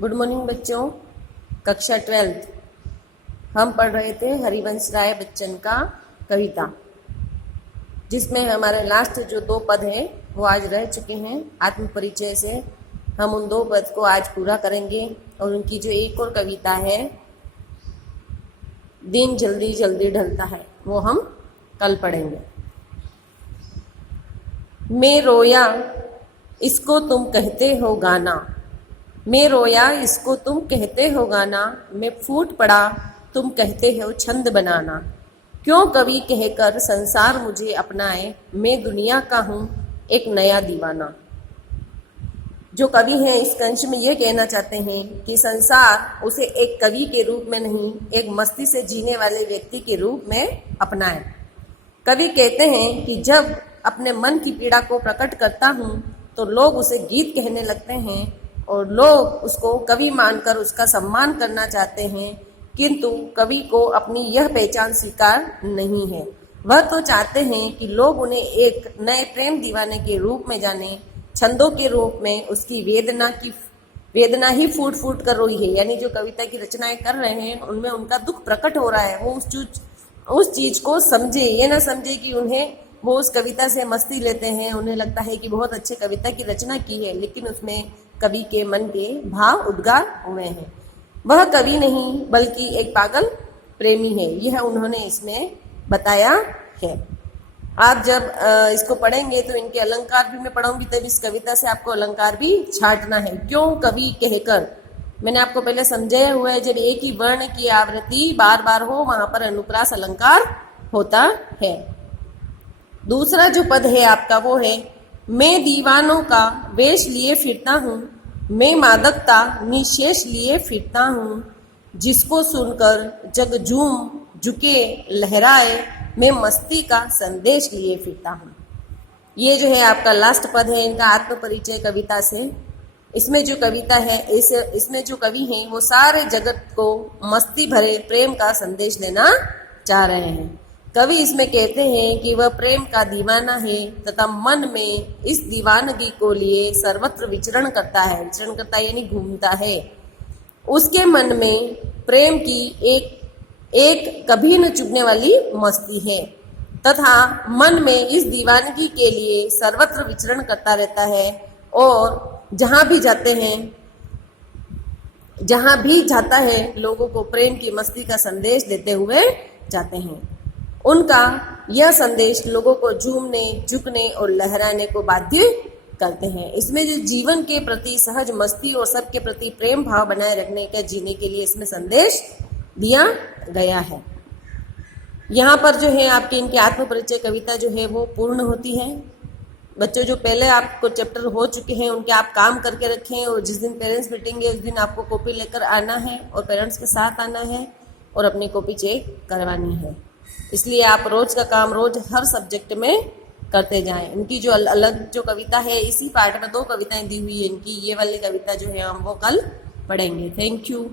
Good morning बच्चों। कक्षा 12 हम पढ़ रहे थे हरिवंश राय बच्चन का कविता, जिसमें हमारे लास्ट जो 2 पद हैं वो आज रह चुके हैं। आत्म परिचय से हम उन 2 पद को आज पूरा करेंगे और उनकी जो एक और कविता है दिन जल्दी जल्दी ढलता है वो हम कल पढ़ेंगे। मैं रोया इसको तुम कहते हो गाना, मैं रोया इसको तुम कहते हो गाना, मैं फूट पड़ा तुम कहते हो छंद बनाना। क्यों कवि कहकर संसार मुझे अपनाए, मैं दुनिया का हूँ एक नया दीवाना। जो कवि हैं इस कंश में ये कहना चाहते हैं कि संसार उसे एक कवि के रूप में नहीं, एक मस्ती से जीने वाले व्यक्ति के रूप में अपनाए। कवि कहते हैं कि जब अपने मन की पीड़ा को प्रकट करता हूँ तो लोग उसे गीत कहने लगते हैं और लोग उसको कवि मानकर उसका सम्मान करना चाहते हैं, किंतु कवि को अपनी यह पहचान स्वीकार नहीं है। वह तो चाहते हैं कि लोग उन्हें एक नए प्रेम दीवाने के रूप में जाने, छंदों के रूप में उसकी वेदना ही फूट फूट कर रोई है। यानी जो कविता की रचनाएं कर रहे हैं उनमें उनका दुख प्रकट हो रहा है, वो उस चीज को समझे, ये ना समझे कि वो उस कविता से मस्ती लेते हैं, उन्हें लगता है कि बहुत अच्छे कविता की रचना की है, लेकिन उसमें कवि के मन के भाव उद्गार हुए हैं। वह कवि नहीं बल्कि एक पागल प्रेमी है, यह उन्होंने इसमें बताया है। आप जब इसको पढ़ेंगे तो इनके अलंकार भी मैं पढ़ूंगी, तब इस कविता से आपको अलंकार भी छांटना है। क्यों कवि कहकर, मैंने आपको पहले समझाया हुआ है, जब एक ही वर्ण की आवृत्ति बार बार हो वहां पर अनुप्रास अलंकार होता है। दूसरा जो पद है आपका वो है, मैं दीवानों का वेश लिए फिरता हूँ, मैं मादकता निशेष लिए फिरता हूँ, जिसको सुनकर जग झूम झुके लहराए, मैं मस्ती का संदेश लिए फिरता हूँ। ये जो है आपका लास्ट पद है इनका आत्म परिचय कविता से। इसमें जो कविता है इसमें जो कवि हैं वो सारे जगत को मस्ती भरे प्रेम का संदेश देना चाह रहे हैं। कवि इसमें कहते हैं कि वह प्रेम का दीवाना है तथा मन में इस दीवानगी को लिए सर्वत्र विचरण करता है। विचरण करता यानी घूमता है। उसके मन में प्रेम की एक कभी न चुभने वाली मस्ती है तथा मन में इस दीवानगी के लिए सर्वत्र विचरण करता रहता है और जहां भी जाता है लोगों को प्रेम की मस्ती का संदेश देते हुए जाते हैं। उनका यह संदेश लोगों को झूमने, झुकने और लहराने को बाध्य करते हैं। इसमें जो जीवन के प्रति सहज मस्ती और सबके प्रति प्रेम भाव बनाए रखने का जीने के लिए इसमें संदेश दिया गया है। यहाँ पर जो है आपके इनके आत्म परिचय कविता जो है वो पूर्ण होती है। बच्चों जो पहले आपको चैप्टर हो चुके हैं उनके आप काम करके रखें और जिस दिन पेरेंट्स मीटिंग है उस दिन आपको कॉपी लेकर आना है और पेरेंट्स के साथ आना है और अपनी कॉपी चेक करवानी है। इसलिए आप रोज का काम रोज हर सब्जेक्ट में करते जाएं। इनकी जो अलग जो कविता है इसी पार्ट में 2 कविताएं दी हुई है इनकी, ये वाली कविता जो है हम वो कल पढ़ेंगे। Thank you.